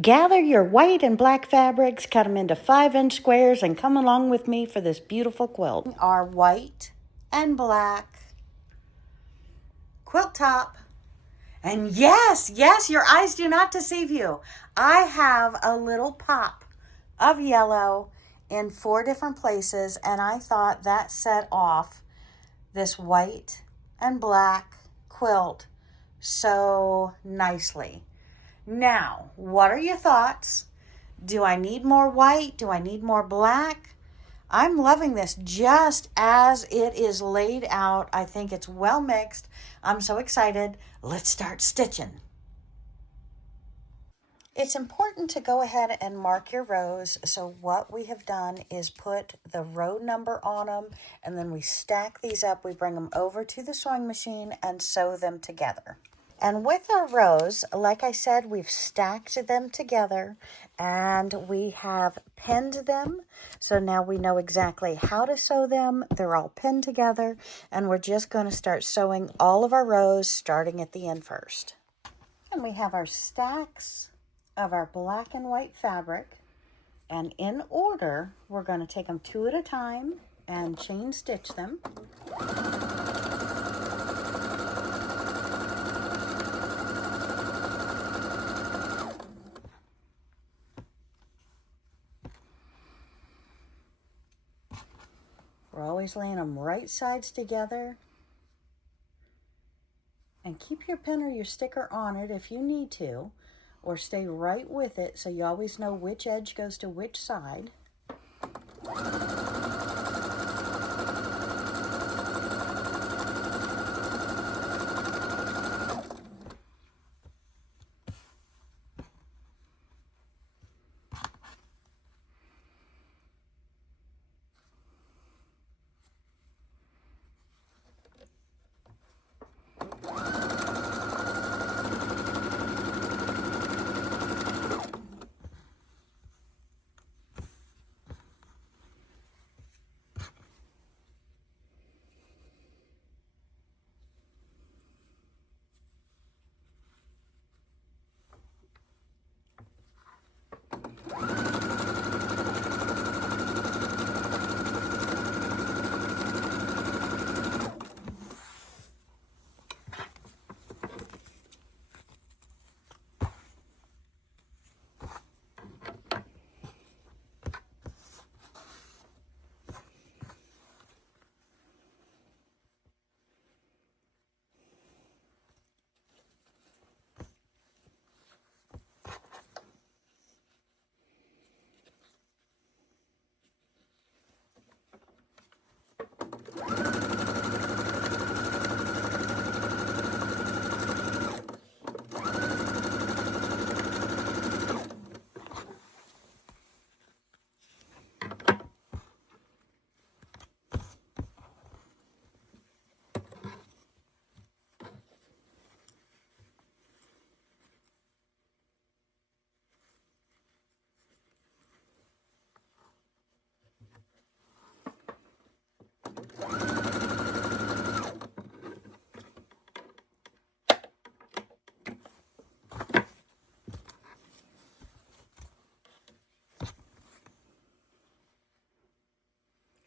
Gather your white and black fabrics, cut them into 5-inch squares, and come along with me for this beautiful quilt. Our white and black quilt top. And yes, your eyes do not deceive you. I have a little pop of yellow in 4 different places, and I thought that set off this white and black quilt so nicely. Now, what are your thoughts? Do I need more white? Do I need more black? I'm loving this just as it is laid out. I think it's well mixed. I'm so excited. Let's start stitching. It's important to go ahead and mark your rows. So what we have done is put the row number on them, and then we stack these up. We bring them over to the sewing machine and sew them together. And with our rows, like I said, we've stacked them together and we have pinned them. So now we know exactly how to sew them. They're all pinned together, and we're just going to start sewing all of our rows starting at the end first. And we have our stacks of our black and white fabric. And in order, we're going to take them 2 at a time and chain stitch them. We're always laying them right sides together. And keep your pin or your sticker on it if you need to, or stay right with it so you always know which edge goes to which side.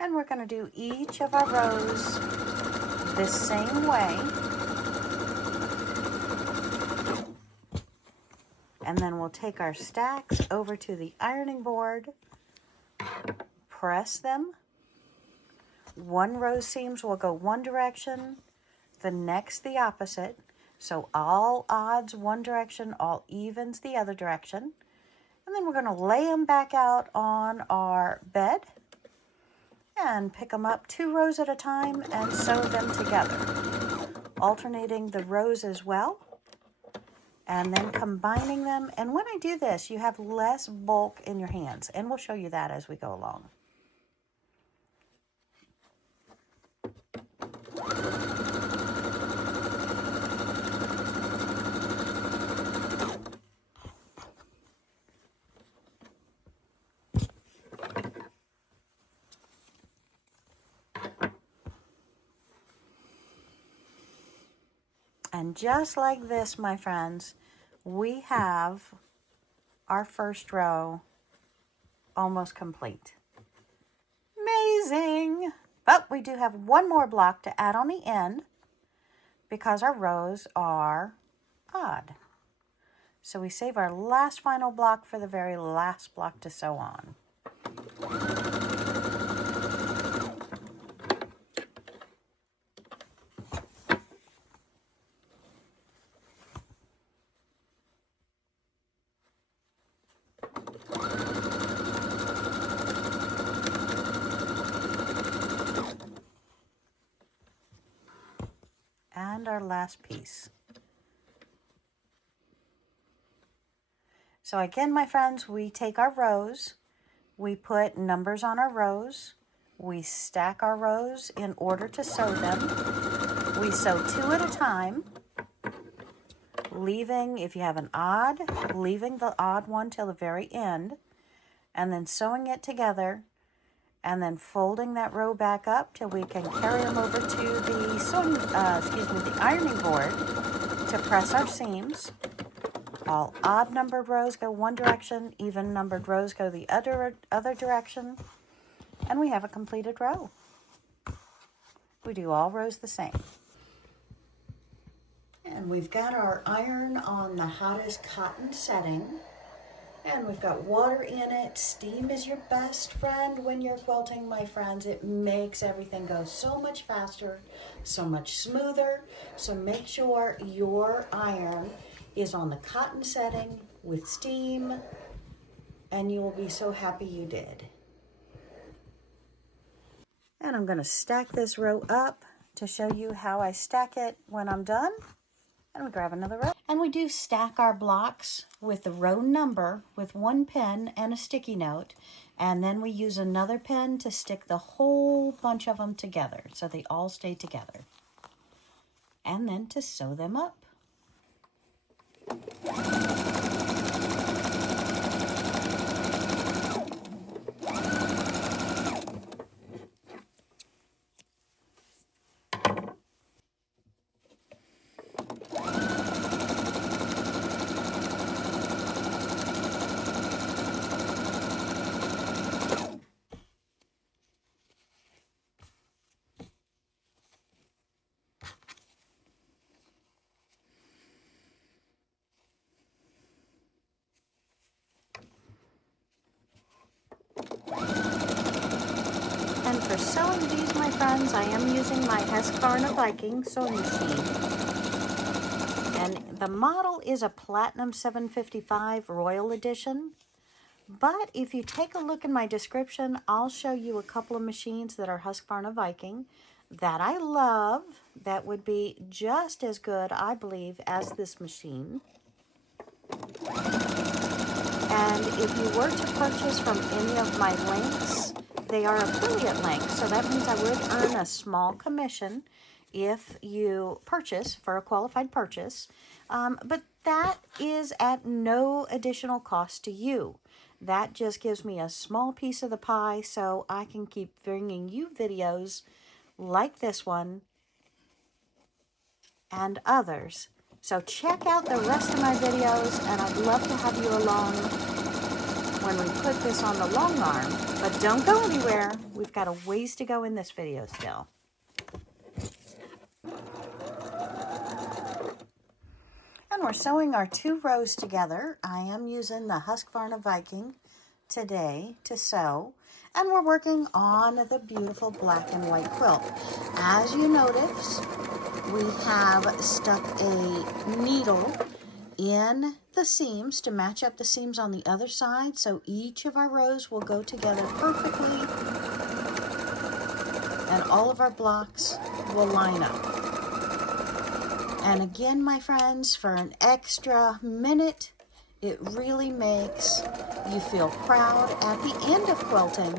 And we're going to do each of our rows the same way. And then we'll take our stacks over to the ironing board, press them. One row seams will go one direction, the next the opposite. So all odds one direction, all evens the other direction. And then we're going to lay them back out on our bed and pick them up 2 rows at a time and sew them together, alternating the rows as well, and then combining them. And when I do this, you have less bulk in your hands, and we'll show you that as we go along. And just like this, my friends, we have our first row almost complete. Amazing! But we do have one more block to add on the end because our rows are odd. So we save our last final block for the very last block to sew on. And our last piece. So again, my friends, we take our rows, we put numbers on our rows, we stack our rows in order to sew them. We sew 2 at a time, leaving, if you have an odd, leaving the odd one till the very end, and then sewing it together, and then folding that row back up till we can carry them over to the the ironing board to press our seams. All odd numbered rows go one direction, even numbered rows go the other direction, and we have a completed row. We do all rows the same. And we've got our iron on the hottest cotton setting. And we've got water in it. Steam is your best friend when you're quilting, my friends. It makes everything go so much faster, so much smoother. So make sure your iron is on the cotton setting with steam, and you will be so happy you did. And I'm going to stack this row up to show you how I stack it when I'm done. And we grab another row. And we do stack our blocks with the row number with one pen and a sticky note. And then we use another pen to stick the whole bunch of them together so they all stay together. And then to sew them up. And for sewing these, my friends, I am using my Husqvarna Viking sewing machine. And the model is a Platinum 755 Royal Edition. But if you take a look in my description, I'll show you a couple of machines that are Husqvarna Viking that I love, that would be just as good, I believe, as this machine. And if you were to purchase from any of my links, they are affiliate links, so that means I would earn a small commission if you purchase for a qualified purchase. But that is at no additional cost to you. That just gives me a small piece of the pie so I can keep bringing you videos like this one and others. So check out the rest of my videos, and I'd love to have you along when we put this on the long arm. But don't go anywhere. We've got a ways to go in this video still. And we're sewing our 2 rows together. I am using the Husqvarna Viking today to sew, and we're working on the beautiful black and white quilt. As you notice, we have stuck a needle in the seams to match up the seams on the other side, so each of our rows will go together perfectly and all of our blocks will line up. And again, my friends, for an extra minute, it really makes you feel proud at the end of quilting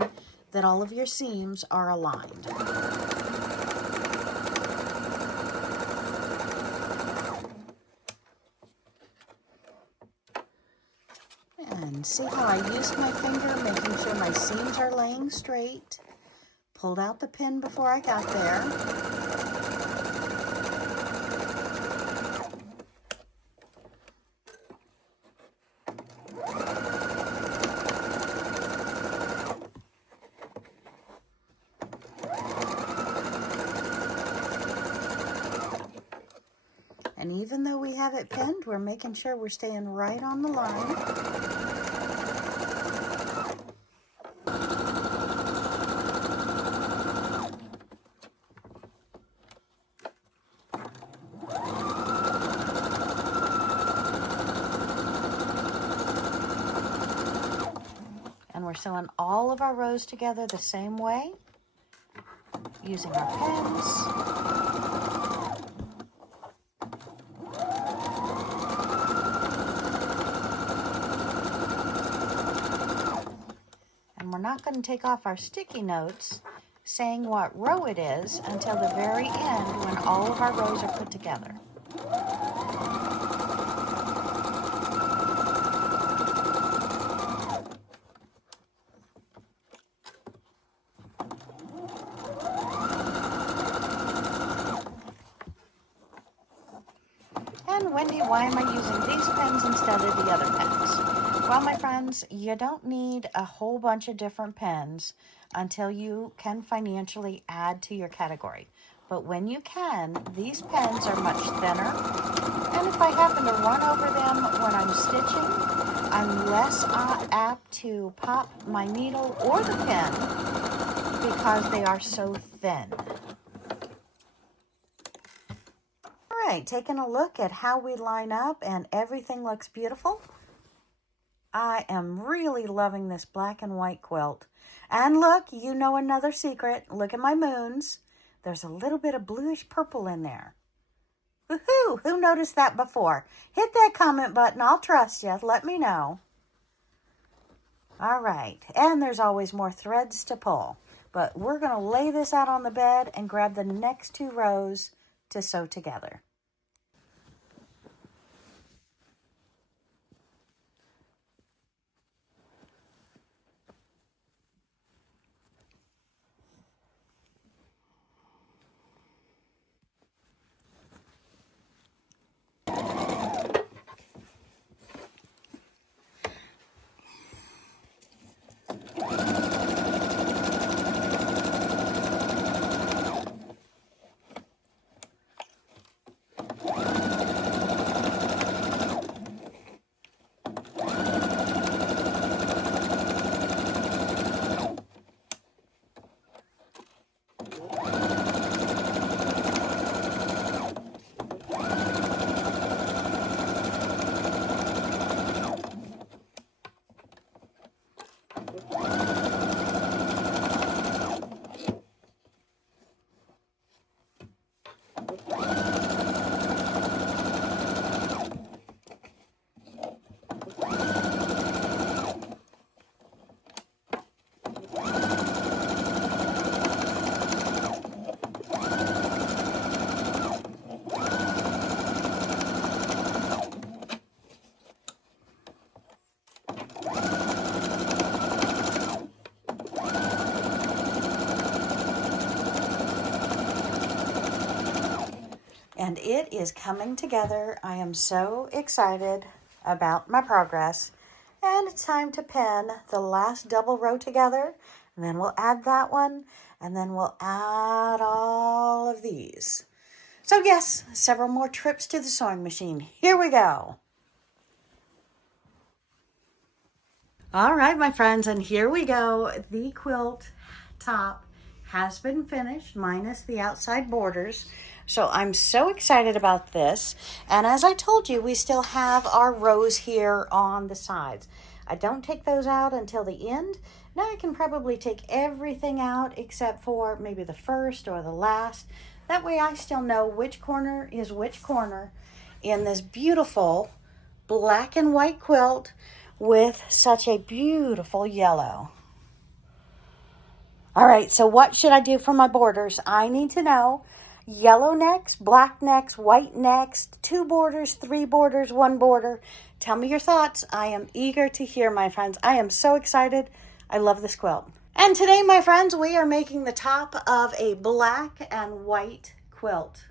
that all of your seams are aligned. And see how I used my finger, making sure my seams are laying straight. Pulled out the pin before I got there. even though we have it pinned, we're making sure we're staying right on the line. And we're sewing all of our rows together the same way, using our pins. And we're not going to take off our sticky notes saying what row it is until the very end when all of our rows are put together. And Wendy, why am I using these pens instead of the other pens? Well, my friends, you don't need a whole bunch of different pens until you can financially add to your category. But when you can, these pens are much thinner. And if I happen to run over them when I'm stitching, I'm less apt to pop my needle or the pen because they are so thin. All right, taking a look at how we line up and everything looks beautiful. I am really loving this black and white quilt. And look, you know another secret. Look at my moons. There's a little bit of bluish purple in there. Woohoo! Who noticed that before? Hit that comment button. I'll trust you. Let me know. All right, and there's always more threads to pull. But we're going to lay this out on the bed and grab the next 2 rows to sew together. And it is coming together. I am so excited about my progress. And it's time to pin the last double row together. And then we'll add that one. And then we'll add all of these. So yes, several more trips to the sewing machine. Here we go. All right, my friends, and here we go. The quilt top has been finished, minus the outside borders. So I'm so excited about this. And as I told you, we still have our rows here on the sides. I don't take those out until the end. Now I can probably take everything out except for maybe the first or the last. That way I still know which corner is which corner in this beautiful black and white quilt with such a beautiful yellow. All right, so what should I do for my borders? I need to know yellow next, black next, white next, 2 borders, 3 borders, 1 border. Tell me your thoughts. I am eager to hear, my friends. I am so excited. I love this quilt. And today, my friends, we are making the top of a black and white quilt.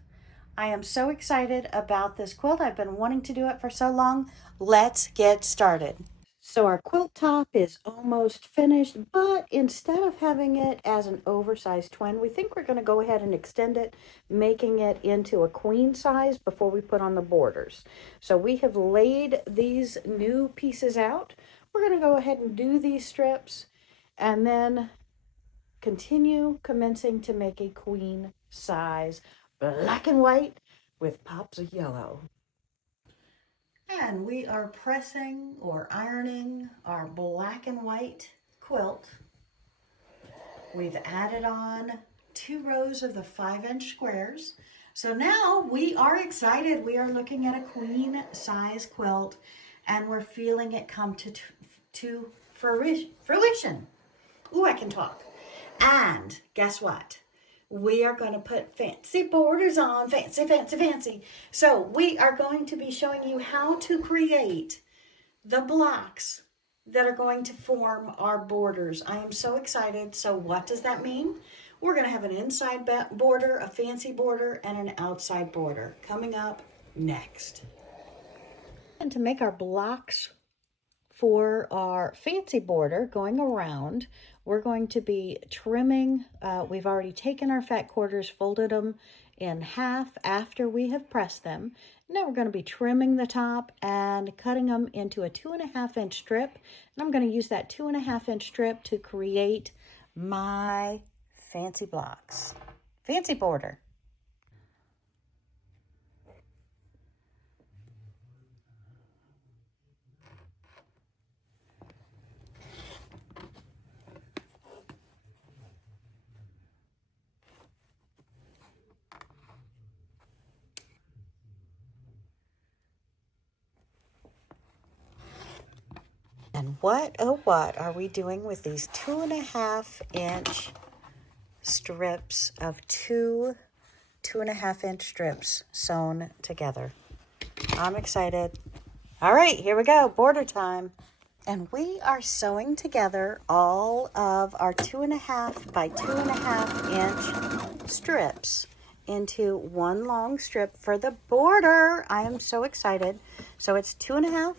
I am so excited about this quilt. I've been wanting to do it for so long. Let's get started. So our quilt top is almost finished, but instead of having it as an oversized twin, we think we're going to go ahead and extend it, making it into a queen size before we put on the borders. So we have laid these new pieces out. We're going to go ahead and do these strips and then continue commencing to make a queen size black and white with pops of yellow. And we are pressing or ironing our black and white quilt. We've added on 2 rows of the 5-inch squares. So now we are excited. We are looking at a queen size quilt and we're feeling it come to fruition. Ooh, I can talk. And guess what? We are going to put fancy borders on, fancy, fancy, fancy. So we are going to be showing you how to create the blocks that are going to form our borders. I am so excited. So what does that mean? We're going to have an inside border, a fancy border, and an outside border coming up next. And to make our blocks for our fancy border going around, we're going to be trimming. We've already taken our fat quarters, folded them in half after we have pressed them. Now we're going to be trimming the top and cutting them into a 2.5-inch strip. And I'm going to use that 2.5-inch strip to create my fancy blocks. Fancy border. And what, oh what, are we doing with these 2.5-inch strips of 2.5-inch strips sewn together? I'm excited. All right, here we go, border time. And we are sewing together all of our 2.5 by 2.5-inch strips into one long strip for the border. I am so excited. So it's 2.5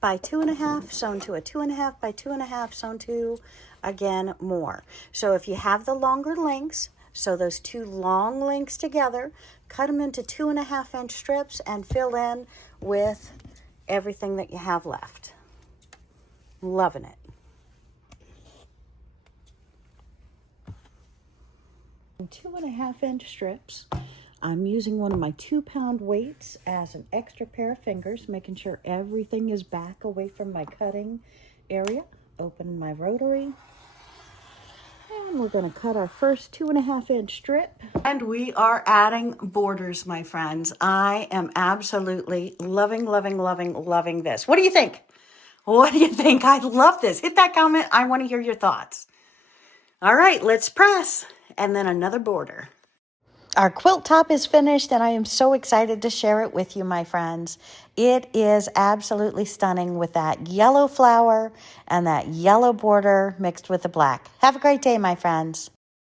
by 2.5 sewn to a 2.5 by 2.5 sewn to again more. So if you have the longer lengths, sew those 2 long lengths together, cut them into 2.5-inch strips and fill in with everything that you have left. Loving it. 2.5-inch strips. I'm using one of my 2-pound weights as an extra pair of fingers, making sure everything is back away from my cutting area. Open my rotary. And we're going to cut our first 2.5-inch strip. And we are adding borders, my friends. I am absolutely loving, loving, loving, loving this. What do you think? What do you think? I love this. Hit that comment. I want to hear your thoughts. All right, let's press. And then another border. Our quilt top is finished and I am so excited to share it with you, my friends. It is absolutely stunning with that yellow flower and that yellow border mixed with the black. Have a great day, my friends.